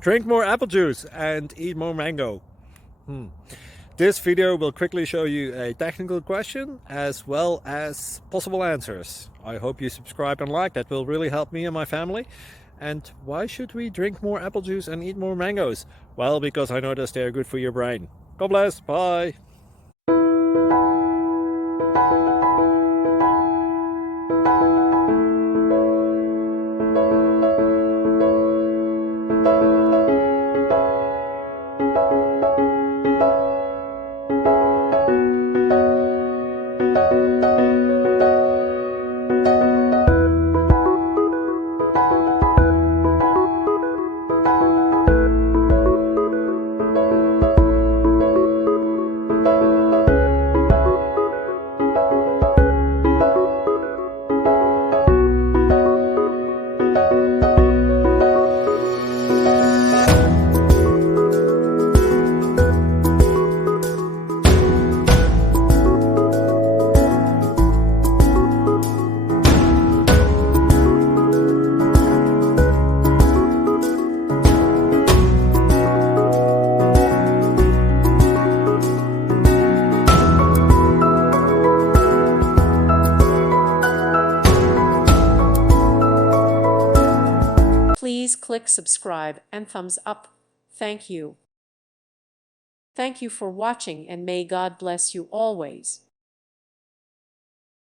Drink more apple juice and eat more mango. This video will quickly show you a technical question as well as possible answers. I hope you subscribe and like, that will really help me and my family. And why should we drink more apple juice and eat more mangoes? Well, because I noticed they're good for your brain. God bless, bye! Please click subscribe and thumbs up. Thank you. Thank you for watching, and may God bless you always.